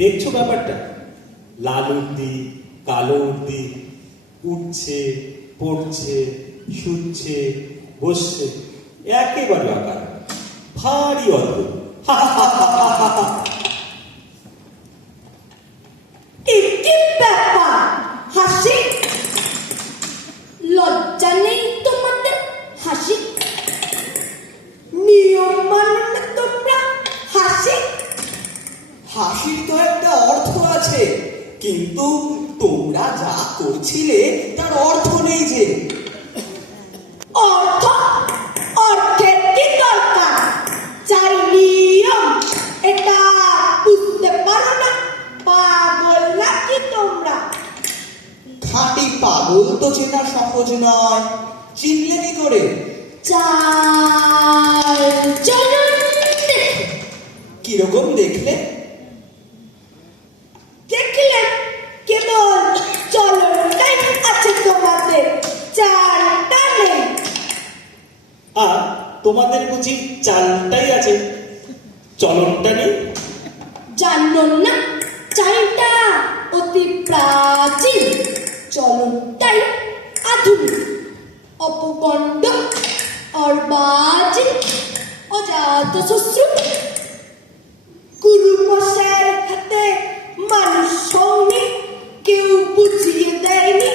দেখছো ব্যাপারটা? লাল উর্দি, কালো উর্দি, উঠছে, পড়ছে, শুচ্ছে, বসছে, একেবারে আকার, ভারী অদ্ভুত। হাসি লজ্জা নেই তোমাদের? হাসি নিয়ম মানে তোমরা হাসি? হাসির তো একটা অর্থ আছে, কিন্তু তোমরা যা করছিলে তার অর্থ নেই যে। অর্থ? অর্থের কি দরকার? চাই নিয়ম, এটা বুঝতে পারো না? পাগল নাকি তোমরা? খাঁটি পাগল তো চেনা সহজ নয়, চিনলে কি করে? চলুন কিরকম দেখলে? দেখলে কেবল চলনটাই আছে তোমাদের, চালটা নেই। আর তোমাদের বুঝি চালটাই আছে, চলনটা নেই? জানো না, চালটা অতি প্রাচীন, চলনটাই আধুনিক। অপগণ্ড, অর্বাচীন, অজাত শত্রু। গুরু মশাইয়ের হাতে মানুষ হওনি, কেউ বুঝিয়ে দেয়নি।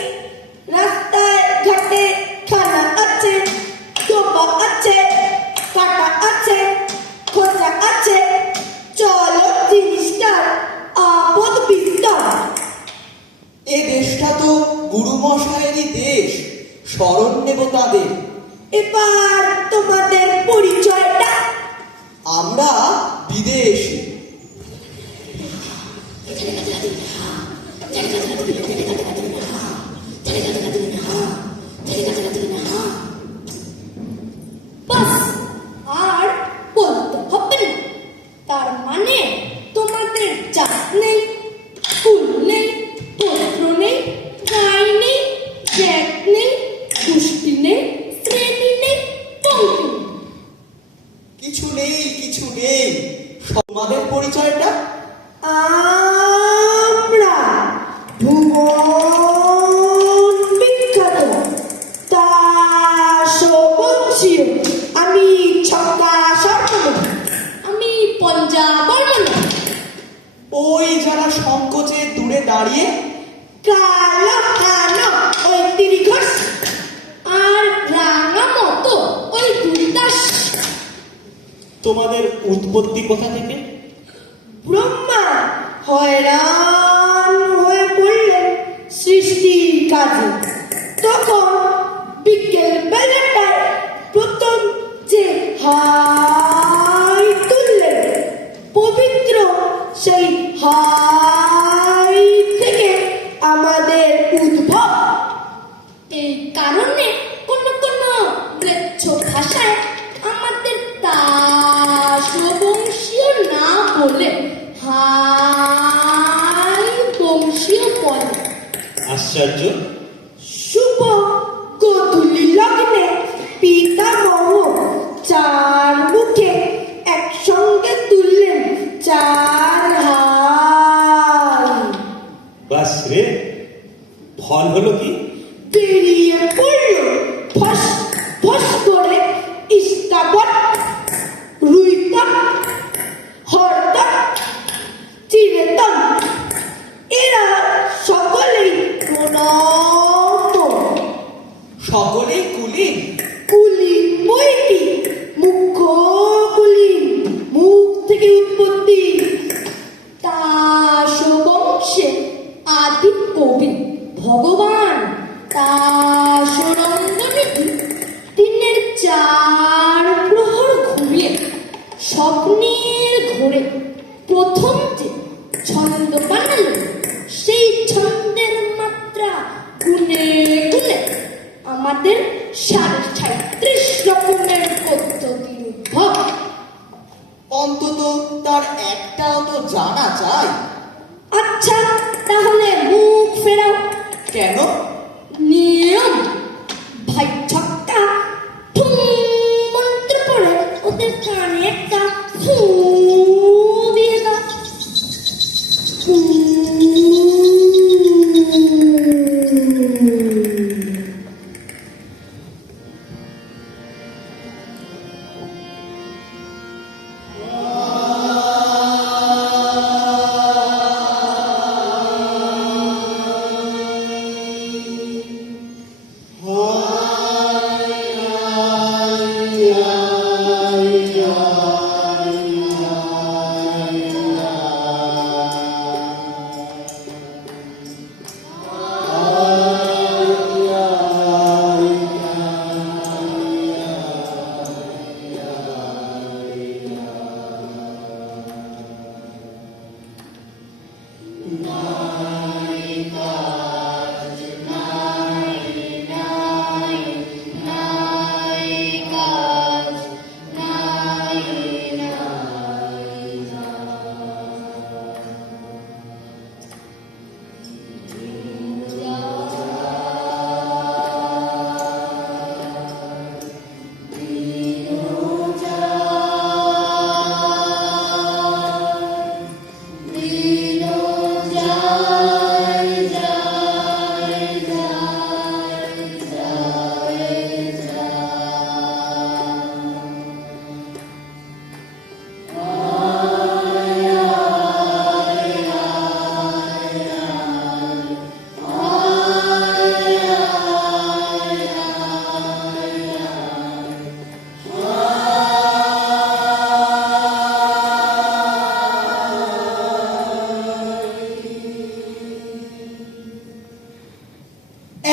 রাস্তায় ঘাটে খানা আছে, ডোবা আছে, কাটা আছে, খোঁজা আছে, চলো জিনিসটার আপদ বিস্তর। এ দেশটা তো গুরু মশায়েরই দেশ, শরণ নেব তাদের। এবার তোমাদের পরিচয়টা? আমরা বিদেশী। বাস, আর বলতে হবে না। তার মানে তোমাদের জাত নেই, কুল নেই, গোত্র নেই, গাই নেই, জ্যাক নেই, গোষ্ঠী নেই, শ্রেণী নেই, পঙ্ক্তি নেই। কিছু নেই, কিছু নেই। তোমাদের পরিচয়টা? আমরা ভুবন বিখ্যাত দাসবংশীয়। আমি ছক্কা সর্বন, আমি পঞ্জাবর্মন। ওই যারা সংকোচে দূরে দাঁড়িয়ে কালো কালো ওই তিরিঘোষ, আর রাঙা মতো ওই দুর্দাস। তোমাদের উৎপত্তি কোথা থেকে? ব্রহ্মা হয়রান হয়ে পড়লেন সৃষ্টির কাজে। তখন বিকেল বেলাটায় প্রথম যে হাই তুললেন, পবিত্র সেই হাই থেকে আমাদের উদ্ভব। এই কারণে কোন কোন ম্লেচ্ছ ভাষায় আমাদের দাসবংশীয় না বলে হাই বংশীয় বলে। আশ্চর্য। শুভ গোধূলি লগ্নে পিতামহ চার মুখে একসঙ্গে তুললেন চার হাই। বাস রে, ফল হলো কি? বেরিয়ে পড়ল ফস ফস করে ইস্তাবত, রুইতন, হরতন, চিরেতন। এরা সকলেই সকলেই কুলীন। কুলীন বইটি, মুখ্য কুলীন, মুখ থেকে উৎপত্তি। দাস বংশে আদি কবি ভগবান দাসরঙ্গনে দিনের 4 প্রহর ঘুমিয়ে স্বপ্নের ঘোরে প্রথম যে ছন্দ বানাল, সেই ছন্দের মাত্রা গুনে গুনে আমাদের 37 রকমের পদ্ধতির উদ্ভব। অন্তত তার একটাও তো জানা চাই। আচ্ছা, তাহলে মুখ ফেরাও। কেন? নিয়ম, ভাই ছক্কা ঠুং মন্ত্র পড়ে ওদের কানে একটা ফু দিয়ে দাও।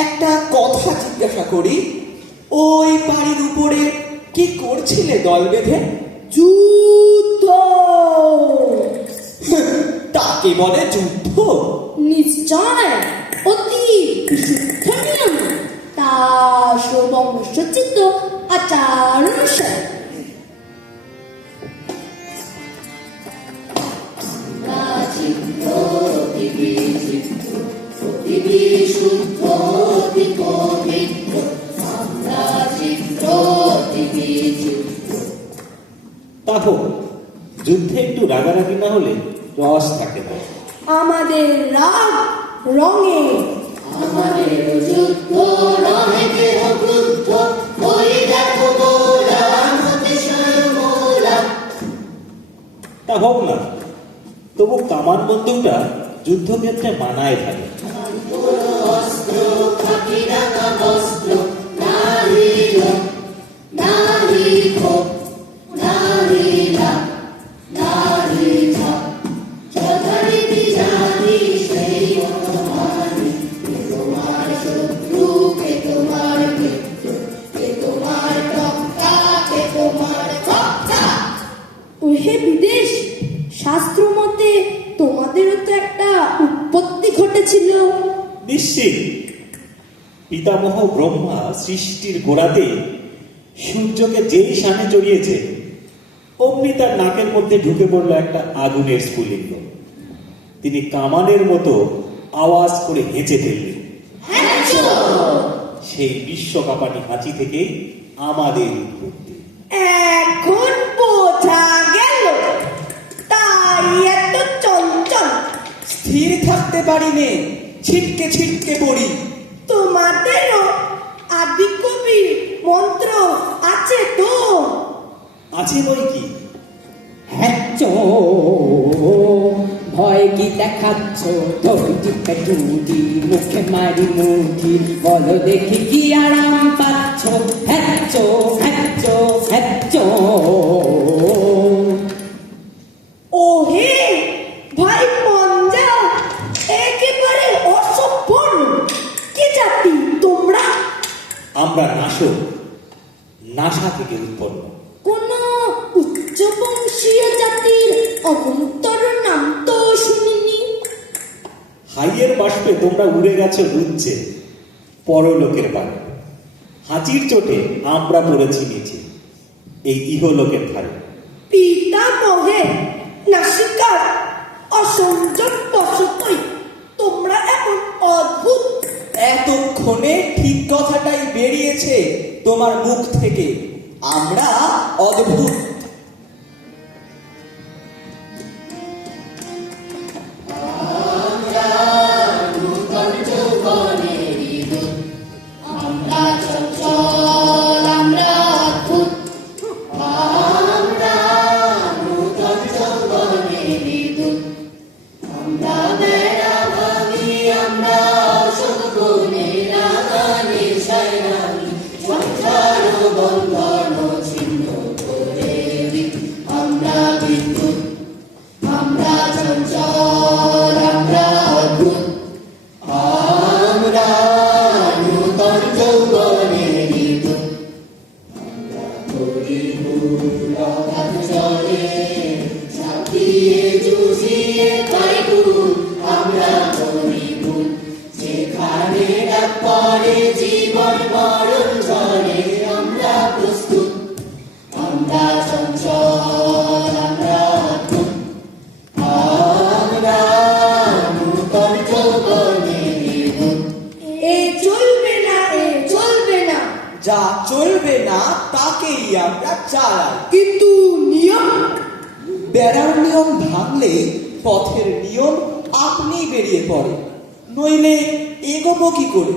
একটা কথা জিজ্ঞাসা করি, ওই বাড়ির উপরে কি করছিলে দল বেঁধে? যুদ্ধ। তাকে বলে যুদ্ধ? নিশ্চয়, অতি বিশুদ্ধ নিয়ম, দাস বংশোচিত আচার অনুসারে। তা হোক, যুদ্ধে একটু রাগারাগি না হলে রস থাকে না। আমাদের রাগ রঙে, আমাদের যুদ্ধ রঙে দেহ ক্রুদ্ধ, ওই দেখো গোলাম অতিশয় গোলাম। তা হোক না, তবু কামান বন্দুকটা যুদ্ধক্ষেত্রে মানায় থাকে। অস্ত্র খাকি রাখা বস্ত্র, নারী নারী ক্ষোভ, নারী রাগ, নারী ঝাপ, যথারীতি জানি সেই মানি। তোমার শত্রু, কে তোমার মিত্র, কে তোমার টক্কা, কে তোমার কর্তা। ওহে বিদেশ, শাস্ত্র মতে তোমাদেরও তো একটা উৎপত্তি ঘটেছিল। নিশ্চিত, পিতামহ ব্রহ্মা সৃষ্টির গোড়াতে সূর্যকে যেই সামনে চড়িয়েছে, অমনি তার নাকের মধ্যে ঢুকে পড়লো একটা আগুনের স্ফুলিঙ্গ। তিনি কামানের মতো আওয়াজ করে হেঁচে ফেললেন। সেই বিশ্বকাপানি হাঁচি থেকেই আমাদের উৎপত্তি। এখন বোঝা গেল, তাই এত চঞ্চল। স্থির থাকতে পারি নে, ছিটকে ছিটকে পড়ি। তোমাদেরও আদি কবি মন্ত্র আছে তো? আছে বই কি? হ্যাচ ভয় কি দেখাচ্ছ ধরি টিপে টুটি মুখে মারি মুঠি বলো দেখি কি আরাম পাচ্ছ হ্যাচ্ছ হ্যাচ্ছ হ্যাচ্ছ ও হে ভাই মঞ্জা, একেবারে অসভ্য। কি জাতি তোমরা? আমরা নাশক, নাসা থেকে উৎপন্ন। কোন উচ্চ বংশীয় জাতির অভ্যন্তর নাম তো শুনিনি। হাইয়ের বাষ্পে তোমরা উড়ে গেছো উচ্চে পরলোকের বাড়ি। হাঁচির চোটে আমরা পড়েছি নিচে এই ইহলোকের ধারে। পিতামহে নাসিকার অসংযম বশতই তোমরা এখন অদ্ভুত। এতক্ষণে ঠিক কথাটাই বেরিয়েছে তোমার মুখ থেকে। আমরা অদ্ভুত। যা চলবে না তাকেই আমরা চালাই। কিন্তু নিয়ম? বেড়ার নিয়ম ভাঙলে পথের নিয়ম আপনি বেরিয়ে পড়ে, নইলে এগোবো কি করে?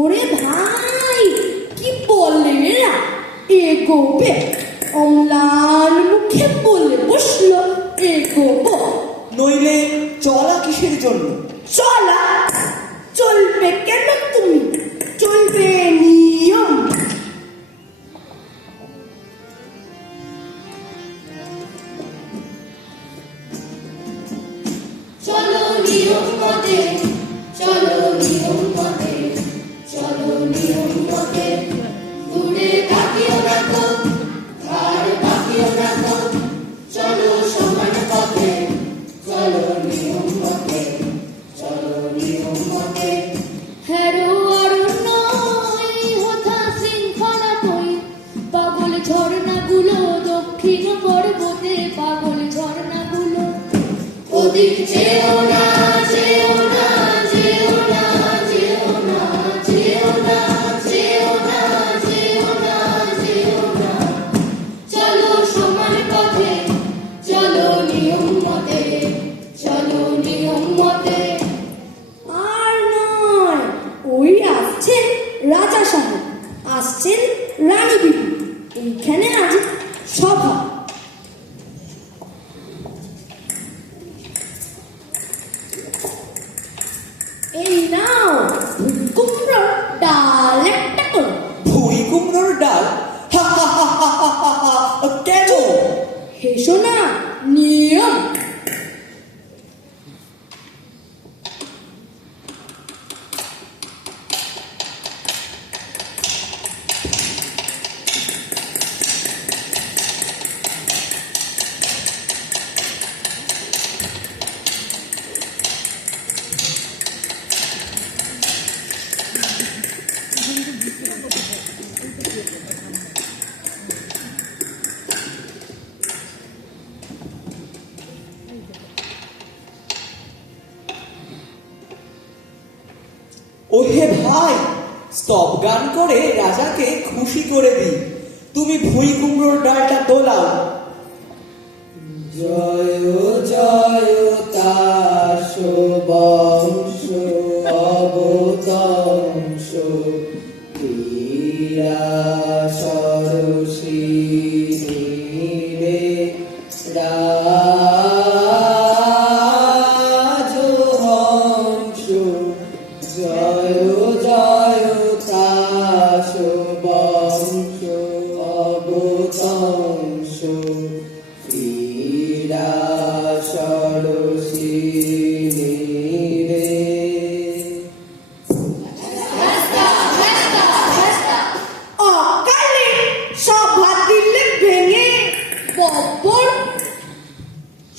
ওরে ভাই, কি বললে এরা? এগোবে? অম্লান মুখে বলে বসলো এগোবো। নইলে চলা কিসের জন্য? চলা চলবে কেন? তুমি চলবে নিয়ম। চলো নিয়ম মতে, চলো নিয়ম মতে, চলো নিয়ম মতে, দূরে তাকিও না তো, আর বাকিও না তো, চলো সমান পথে, চলো নিয়ম মতে, চলো নিয়ম মতে। হ্যারো অরণ্য হতা শৃঙ্খলা বই, পাগল ঝর্ণাগুলো দক্ষিণ পর্বতে, পাগল ঝর্ণাগুলো ওদিক যেও না, যেও না, যেও না, যেও না, যেও না, যেও না, যেও না, যেও না। চলো সমান পথে, চলো নিয়ম মতে, চলো নিয়ম মতে। আর নয়, ওই আসছেন রাজা সাহেব, আসছেন রানী বিবি। এইখানে আজ সভা। এই নাও কুমড়োর ডাল একটা করে। ভুই কুমড়োর ডাল? হা হা হা হা হা হা হা। কেন? হেসো না, নিয়ম। ওহে ভাই, স্তব গান করে রাজাকে খুশি করে দিই। তুমি ভুই কুমড়োর ডালটা দোলাও। জয় জয় তাস বংশ অবতংশ, ক্রীড়া সরসী রে জয় জয় ত্রাস বংশ অবতংশ ক্রীড়া সরসিনী রে। অকালে সভা দিলে ভেঙে বব্বর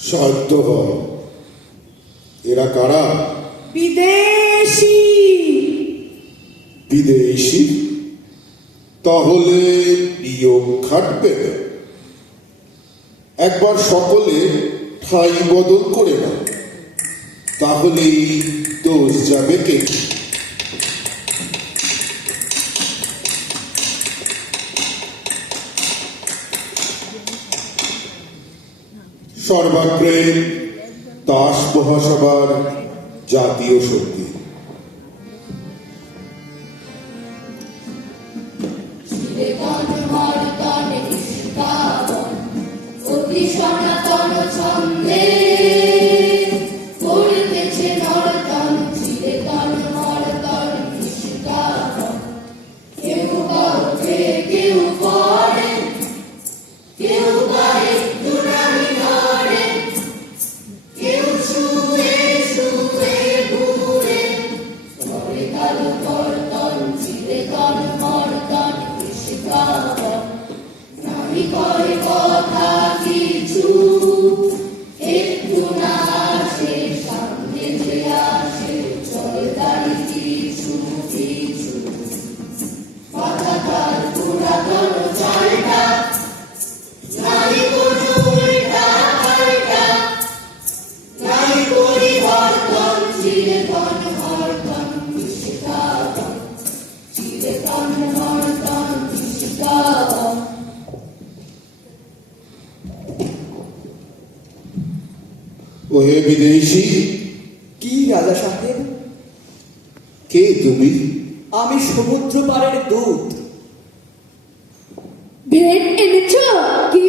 শান্ত হ। এরা কারা? বিদেশি। বিদেশি? তাহলে নিয়ম খাটবে না। একবার সকলে ঠাঁই বদল করে না, তাহলেই দোষ যাবে কে? সর্বাগ্রে দাস মহাসভার জাতীয় শক্তি। চিরতন মর্তন নিষ্কাবন অতি সনাতন ছন্দে করিতেছে নর্তন চিরতন মর্তন নিষ্কাবন। কেউ গাওছে কেউ পড়ে কেউ গায়ে দুরানি নড়ে কেউ শুয়ে শুয়ে ঘুরে করে কালো কর্তন চিরতন মর্তন নিষ্কাবন। নামি করে কথা কিছু একটু না আসে সামনে যে আসে চলে দাঁড়ি কিছু কিছু কথা তার পুরাতন চালটা নাই কোনো উল্টা পাল্টা নাই পরিবর্তন চিরতন মর্তন নিষ্কাবন চিরতন মর্তন নিষ্কাবন। ওহে বিদেশি, কি রাজা সাহেব? কে তুমি? আমি সমুদ্র পাড়ের দূত। ভেট এনেছো কি?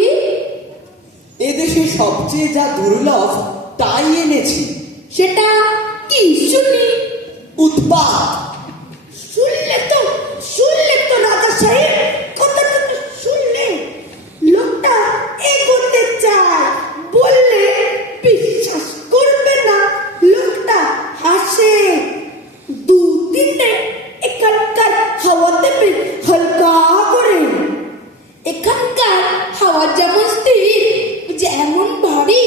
এদেশে সবচেয়ে যা দুর্লভ তাই এনেছি। সেটা কি শুনি? উৎপাত। শুনলে তো রাজা সাহেব, কথাটা তো শুনলে। লোকটা এগোতে চায় বললে বিশ্বাস করবে না। লোকটা হাসে। দুদিনে এখানকার হাওয়া দেবে হালকা করে। এখানকার হাওয়া যেমন স্থির, যেমন ভারী,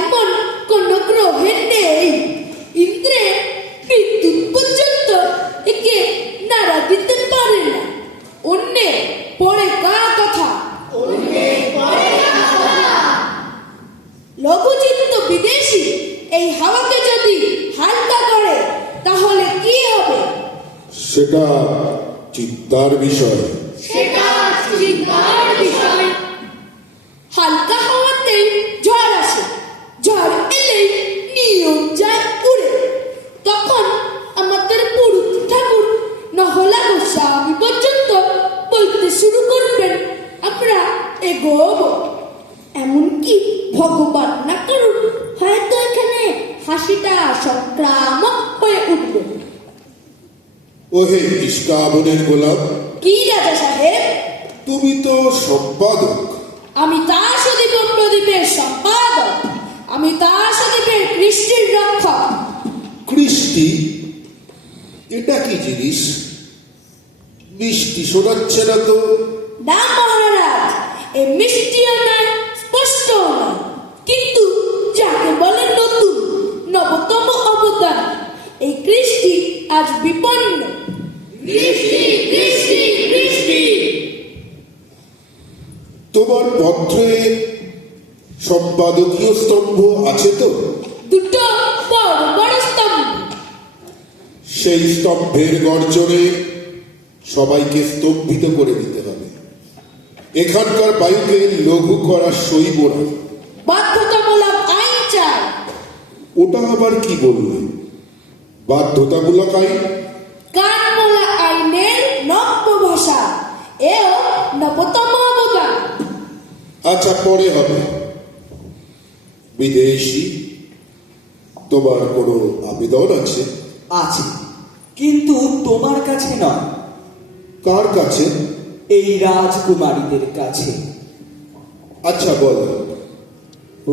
এমন কোন গ্রহের নেই। ইন্দ্রের বিদ্যুৎ পর্যন্ত একে নাড়া দিতে পারে না। অন্যে পড়ে কার কথা? লঘুচিত্ত বিদেশি এই হাওয়াকে যদি হালকা করে তাহলে কি হবে? সেটা চিন্তার বিষয়। সেটা চিন্তার বিষয়। হালকা হাওয়াতেই ঝড় আসে, ঝড় এলেই নিয়ম যায় উড়ে। তখন আমাদের পুরুষ ঠাকুর নহলা গোস্বামী পর্যন্ত বলতে শুরু করবেন, আমরা এগোবো। এমনকি ভগবান না করুন, হয়তো এখানে হাসিটা সংক্রামক হয়ে উঠবে। ওহে নিষ্কাবনের গোলাম, কি রাজা সাহেব? তুমি তো সম্পাদক। আমি দাসদ্বীপ প্রদীপের সম্পাদক। আমি দাসদ্বীপের কৃষ্টির রক্ষক। কৃষ্টি? এটা কি জিনিস? মিষ্টি শোনাচ্ছে না তো। না মহারাজ, এ মিষ্টিও নয়, স্পষ্টও নয়, কিন্তু যাকে বলে নতুন, নবতম অবদান। এই কৃষ্টি আজ বিপন্ন। বৃষ্টি বৃষ্টি বৃষ্টি। তোমার পত্রে সম্পাদকীয় স্তম্ভ আছে তো? দুটো বড় বড় স্তম্ভ। সেই স্তম্ভের গর্জনে সবাইকে স্তম্ভিত করে দিতে হবে। এখানকার বায়ুকে লঘু করা সইব না। বাধ্যতামূলক আইন চাই। ওটা আবার কি বললে? বাধ্যতামূলক আইন? কানমোলা আইনের নব্য ভাষা, এও নবতম অবদান। আচ্ছা, পরে হবে। বিদেশি, তোমার কোনো আবেদন আছে? আছে। কিন্তু তোমার কাছে নয়, কার কাছে? এই রাজকুমারীদের কাছে। আচ্ছা বল।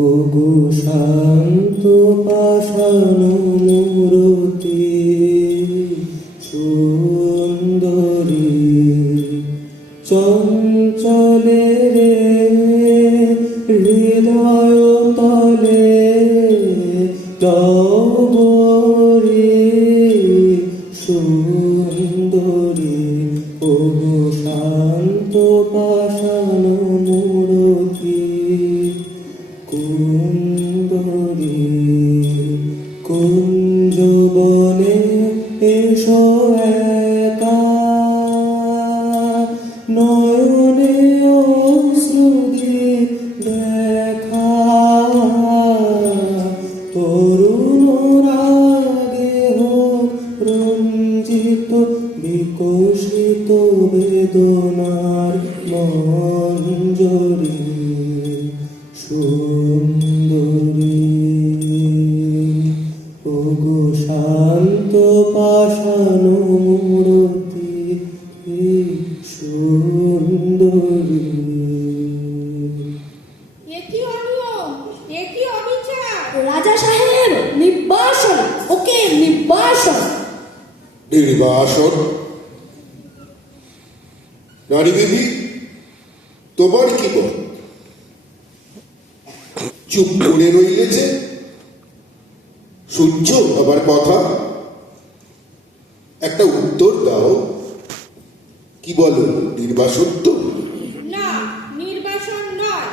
ওগো শান্ত পাষাণ মূরতি সুন্দরী চঞ্চলে রে হৃদয় তলে তবরি সুন্দরী ওগো শান্ত পাষাণ মূরতি কুন্দরী কুঞ্জবনে এসো একা নয়নে অশ্রুদি দেখা তরুণ রাগে হোক রঞ্জিত বিকশিত বেদনার মঞ্জরি সুন্দরী ওগো শান্ত পাষাণ মূরতি সুন্দরী। একই অনিয়ম, একই অবিচার। রাজা সাহেব, নির্বাসন, ওকে নির্বাসন। নির্বাসন? নারী দেবী, তোমার কি বল? চুপ করে রইলেছে, শুনছ আমার কথা? একটা উত্তর দাও। কি বলো, নির্বাসন তো? না, নির্বাসন নয়।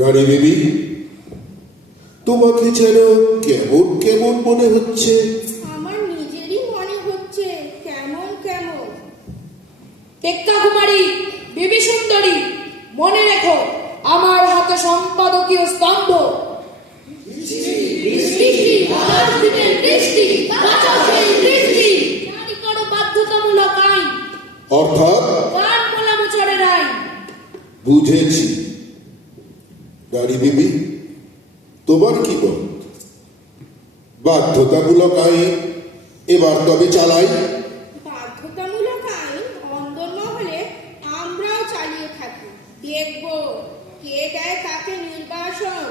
রানী দেবী, তোমাকে যেন কেমন কেমন মনে হচ্ছে। আমার নিজেরই মনে হচ্ছে কেমন কেমন। টেক্কা কুমারী, বিবি সুন্দরী, মনে রেখো আমার হাতে সম্পাদকীয় স্তম্ভ। জারি করো বাধ্যতামূলক আইন, অর্থাৎ? কান মোলা মোচড়ের আইন। বুঝেছি। রানী দেবী, তোমার কি বল? বাধ্যতামূলক আইন এবার তবে চালাই। বাধ্যতামূলক আইন অন্দরমহলে আমরাও চালিয়ে থাকি। দেখবো কে দেয় কাকে নির্বাসন।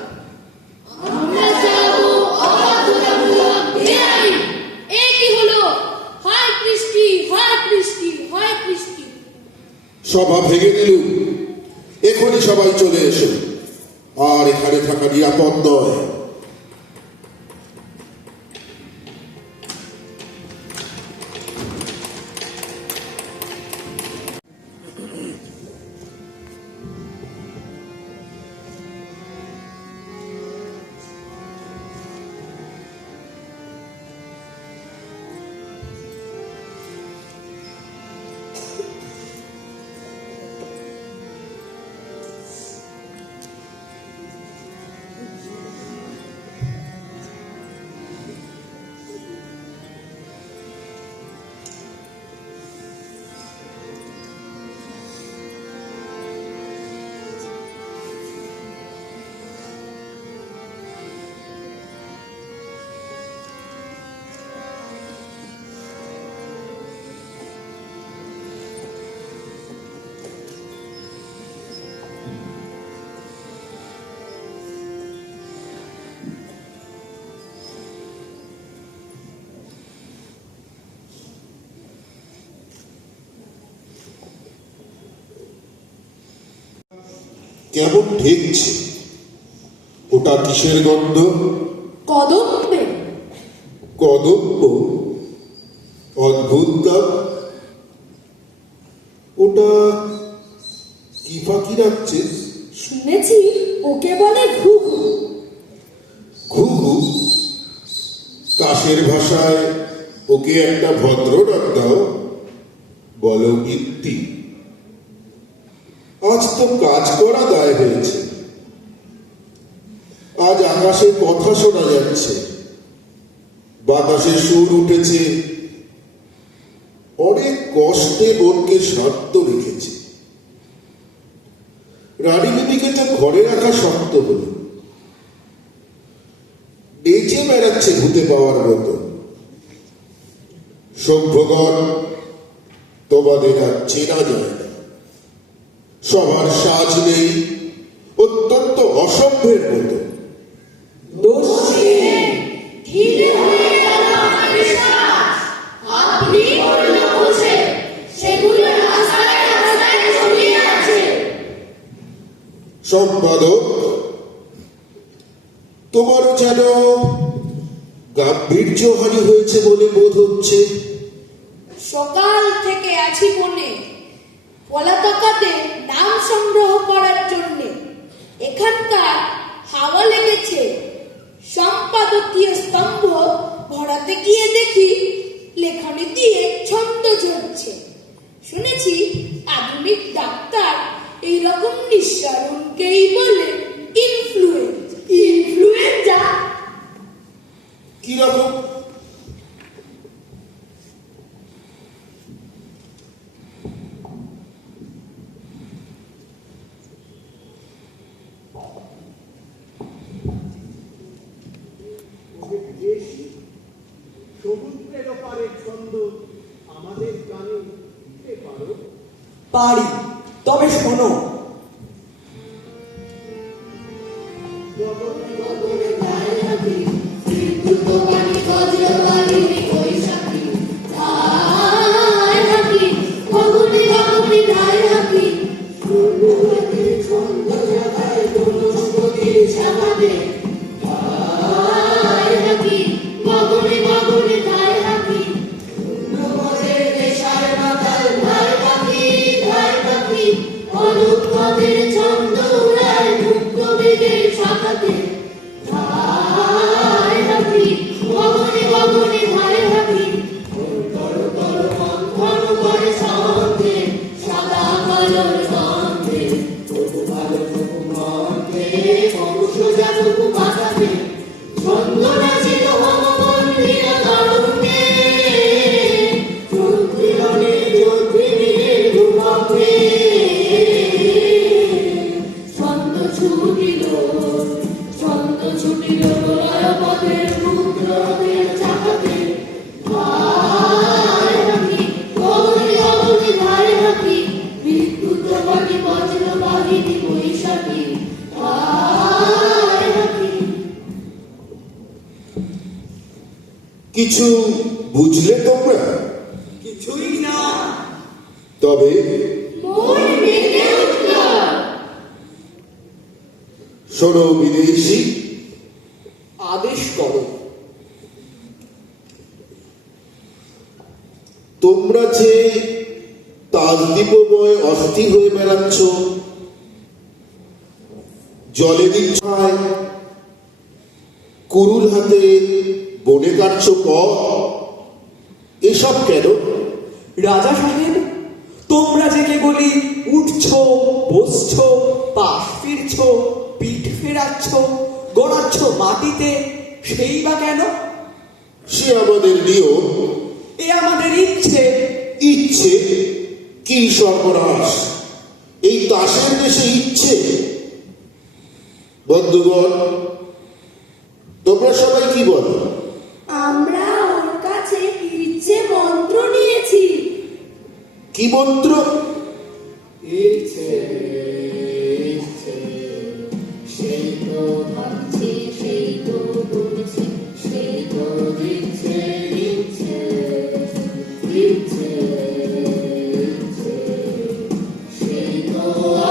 এ কি হলো? হয় বৃষ্টি, হয় বৃষ্টি, হয় বৃষ্টি। সভা ভেঙে দিলুম, এখনই সবাই চলে এসো। আর এখানে থাকা নিরাপদ নয়। কেমন ঠেকছে? ওটা কিসের গন্ধ? কদম্বে। কদম্ব? অদ্ভুত দাম। ওটা কি ফাঁকি রাখছে? শুনেছি ওকে বলে ঘুঘু। ঘুঘু? তাসের ভাষায় ওকে একটা ভদ্র ডাক দাও। বলো কীর্তি, আজ তো কাজ করা দায় হয়েছে। আজ আকাশে কথা শোনা যাচ্ছে, বাতাসে সুর উঠেছে, অনেক কষ্টে মনকে শান্ত রেখেছে। রানী বিবিকে তো ঘরে রাখা শক্ত হল, নেচে বেড়াচ্ছে ভূতে পাওয়ার মতো। সভ্যগণ, তোমাদের আর চেনা যায় না, সবার সাজ নেই, অত্যন্ত অসভ্যের মতো। দোষ ধীরে হয়ে গেল আমার বিশ্বাস। আপনি করল বসে, সেগুলো রাস্তায় রাস্তায় ছড়িয়ে আছে। সম্পাদক, তোমারও যেন গাম্ভীর্যহানি হয়েছে বলে বোধ হচ্ছে। সকাল থেকে আছি মনে পলাতকাতে নাম সংগ্রহ করার জন্য। এখানকার হাওয়া লেগেছে। সম্পাদকীয় স্তম্ভ ভরাতে গিয়ে দেখি লেখনী দিয়ে ছন্দ ঝরছে। শুনেছি আধুনিক ডাক্তার এইরকম নিঃসরণকেই বলে ইনফ্লুয়েঞ্জা। কিরকম? সমুদ্রের ওপারের ছন্দ আমাদের গানে দিতে পারো? পারি, তবে শোনো। দ্রুতবাণী বজ্রবাণী বৈশাখী ধায় হাকি, গগনে গগনে ধায় হাকি। ছন্দ জাগায় বনস্পতির শাখাতে ধায় হাকি, গগনে গগনে ধায় হাকি। নবজের দেশার মাতাল ধায় পাখি, ধায় পাখি। অলক পদের ছন্দ উড়ায় মুক্ত বেগের শাখাতে ধায় হাকি, গগনে গগনে ধায় হাকি। তর তর মন্থন করে ছন্দে, সাদা কালোর গন্ধে। তবু ভালো তবু মন্থে, কংস যাতবু মাথাতে। ছন্দ নাচিত ভগবন্তীর তরঙ্গে, চন্দ্রিলনে জ্যোতির্বিদের ভূভঙ্গে। ছন্দ ছুটিল, ছন্দ ছুটিল প্রলয় পথের রুদ্রদের চাকাতে। ধায় হাকি, গগনে গগনে ধায় হাকি। বিদ্যুৎ বাণী বজ্র বাহিনী বৈশাখী ধায় হাকি। কিছু বুঝলে তোমরা? কিছুই না। তবে মন মেতে উঠল। শোনো বিদেশি, আদেশ করো। তোমরা যে তাজদীপময় অস্থির হয়ে বেড়াচ্ছ, জলে দিচ্ছ কুরুল হাতে বনে কাটছ পথ, এসব কেন? রাজা সাহেব, তোমরা যে কেবলই উঠছ, বসছ, পাশ ফিরছ, পিঠ ফেরাচ্ছ, গড়াচ্ছ মাটিতে, সেই বা কেন? সে আমাদের নিয়ম। এ আমাদের ইচ্ছে। ইচ্ছে? কি সর্বনাশ! এই তাসের দেশে ইচ্ছে! বন্ধুগণ, তোমরা সবাই কি বলো? আমরা ওর কাছে ইচ্ছে মন্ত্র নিয়েছি। কি মন্ত্র? সেই তো ভাবছে, সেই তো বলছে, সেই তো দিচ্ছে, দিচ্ছে, দিচ্ছে, দিচ্ছে। সেই তো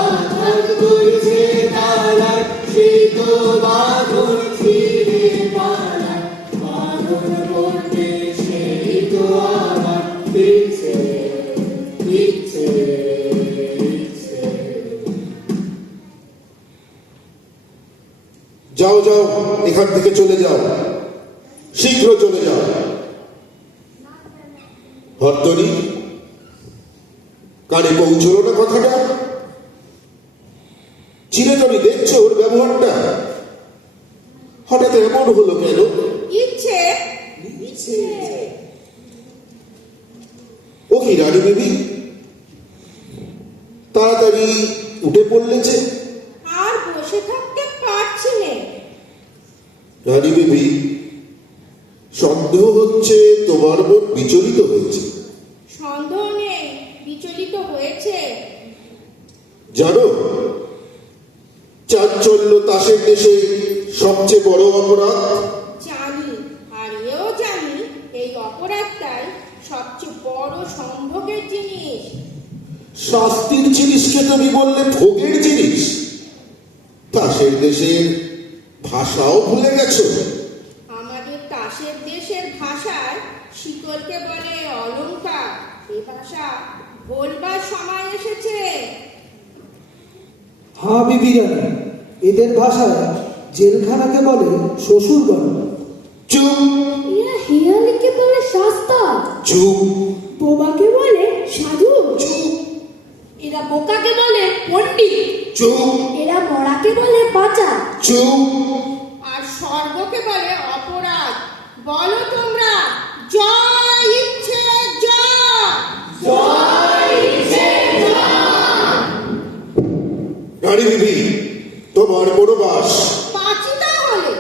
আঘাত করছে তারায়, সেই তো বাঁধন ছিঁড়ে পালায়। বাঁধন করতে সেই তো আবার দিচ্ছে, দিচ্ছে, দিচ্ছে। যাও যাও, এখান থেকে চলে যাও, শীঘ্র চলে যাও। হরতরি, কানে পৌঁছলো না কথাটা? চিরতরি দেখছো ওর ব্যবহারটা? এমন হলো কেন? ইচ্ছে ও কি রানী বিবি, তাড়াতাড়ি উঠে পড়লে যে? আর বসে থাকতে পারছি নে। রানী বিবি, সন্দেহ হচ্ছে তোমার মন বিচলিত হয়েছে। সন্দেহ নেই, বিচলিত হয়েছে। জানো, চাঞ্চল্য তাসের দেশে সবচেয়ে বড় অপরাধ। জানি, আর এও জানি এই অপরাধটাই সবচেয়ে বড় সম্ভোগের জিনিস। শাস্তির জিনিসকে তুমি বললে ভোগের জিনিস। তাসের দেশের ভাষাও ভুলে গেছো। আমাদের তাসের দেশের ভাষায় শীতলকে বলে অলংকার। এ ভাষা বলবার সময় এসেছে। হ্যাঁ বিবি রানী, এদের ভাষায় জেলখানাকে বলে শ্বশুর বাড়ি। চুপ এরা হেয়ালিকে বলে শাস্তা, চুপ বোবাকে বলে সাধু, এরা বোকাকে বলে পণ্ডিত, চুপ এরা মরাকে বলে বাঁচা। চুপ। আর স্বর্গকে বলে অপরাধ। বলো তোমরা, জয় ইচ্ছে জয়। রানী বিবি, তোমার বনবাস বাঁচি তাহলে।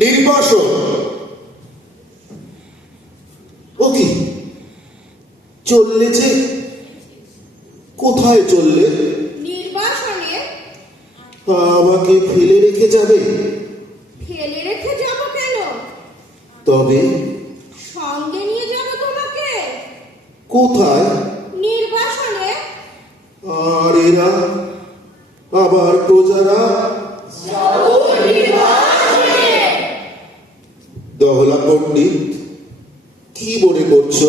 নির্বাসন। ও কি চললে যে? কোথায় চললে? নির্বাসনে। আমাকে ফেলে রেখে যাবে? ফেলে রেখে যাব কেন? তবে সঙ্গে নিয়ে যাব তোমাকে। কোথায়? নির্বাসনে। আর এরা, আবার প্রজারা? দহলা পণ্ডিত, কি মনে করছো?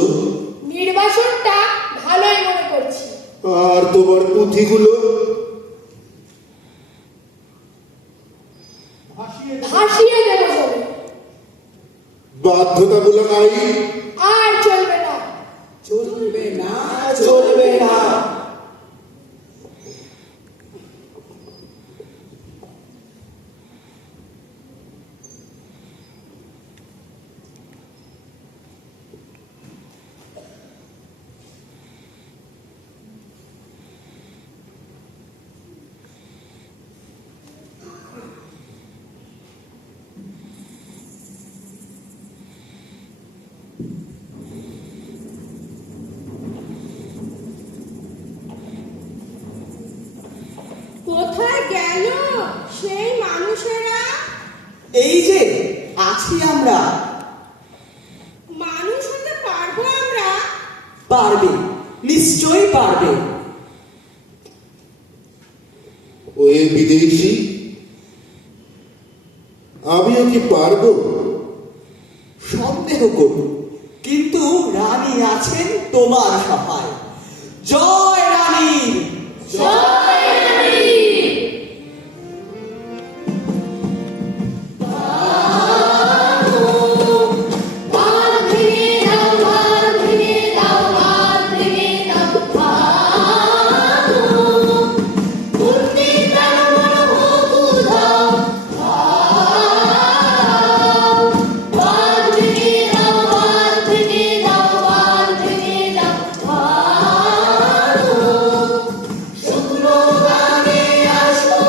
নির্বাসনটা ভালোই মনে করছি। আর তোমার পুঁথিগুলো? ভাসিয়ে দেব জলে। বাধ্যতামূলক আইন? আর চলবে না। চলবে না, চলবে না। কোথায় গেল সেই মানুষেরা? এই যে আছি আমরা। মানুষ হতে পারবো আমরা? পারবে, নিশ্চয়ই পারবে। ওই বিদেশি, আমিও কি পারবো? সন্দেহ করুন, কিন্তু রানী আছেন তোমার সহায়। জয় রানী, বাঁধ ভেঙে দাও, বাঁধ ভেঙে দাও, বাঁধ ভেঙে দাও, ভাঙো। কুন্তি প্রাণ মন ভোগু দাও, ভাঙো। বাঁধ ভেঙে দাও, বাঁধ ভেঙে দাও, বাঁধ ভেঙে দাও, ভাঙো। শুকনো গানে আসো,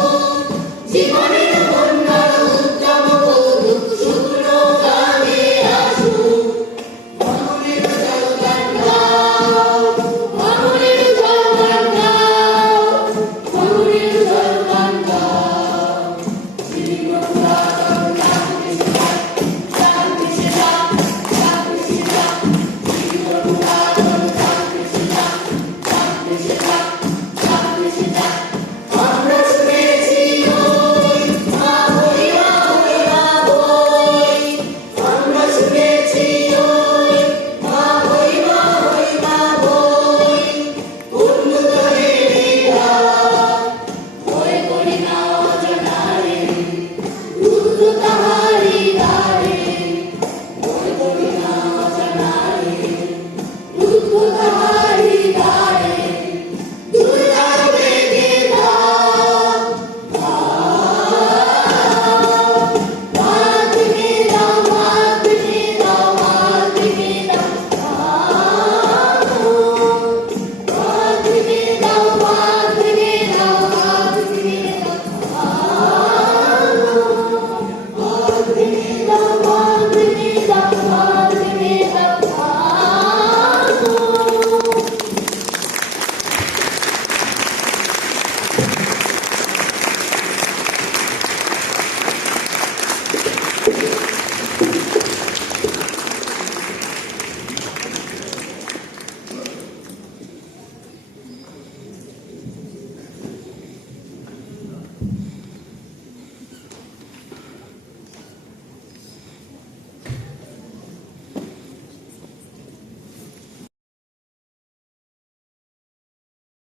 জীবনের বন্যার উদ্যম করুক। শুকনো গানে আসো, ভাঙনের জলগান গাও, ভাঙনের জলগান গাও, ভাঙনের জলগান গাও। জীর্ণ পুরাতন ডাক ভেসে যাক, ডাক ভেসে যাক, ডাক ভেসে যাক। জীর্ণ পুরাতন ডাক ভেসে যাক, ডাক ভেসে যাক, ডাক ভেসে যাক। আমরা শুনেছি ওই মা হই, মা হই, মা হই। আমরা শুনেছি ওই মা হই, মা হই, মা হই। উন্নতরে বিরাট, ভয় করি না অজানারে। রুদ্রতা